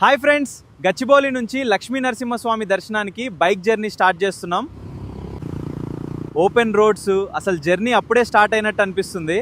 Hi friends, Gachibowli నుంచి లక్ష్మీ నరసింహస్వామి దర్శనానికి bike journey start చేస్తున్నాం. ఓపెన్ రోడ్స్, అసలు జర్నీ అప్పుడే స్టార్ట్ అయినట్టు అనిపిస్తుంది.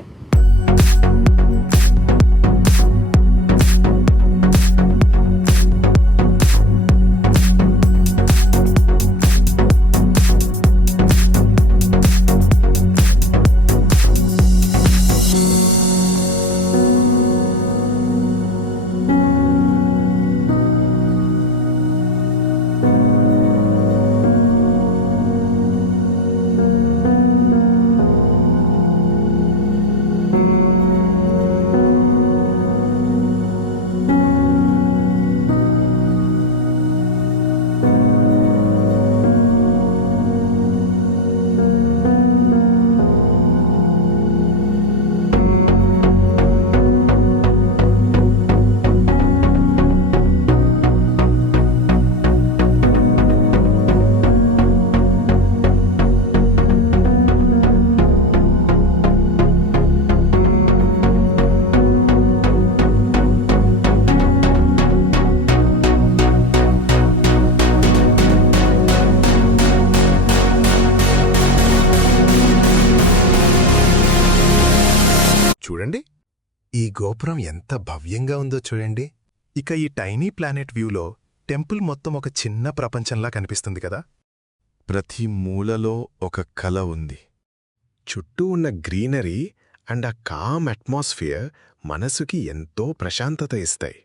చూడండి, ఈ గోపురం ఎంత భవ్యంగా ఉందో చూడండి. ఇక ఈ టైనీ ప్లానెట్ వ్యూలో టెంపుల్ మొత్తం ఒక చిన్న ప్రపంచంలా కనిపిస్తుంది కదా. ప్రతి మూలలో ఒక కల ఉంది. చుట్టూ ఉన్న గ్రీనరీ అండ్ ఆ కామ్ అట్మాస్ఫియర్ మనసుకి ఎంతో ప్రశాంతత ఇస్తాయి.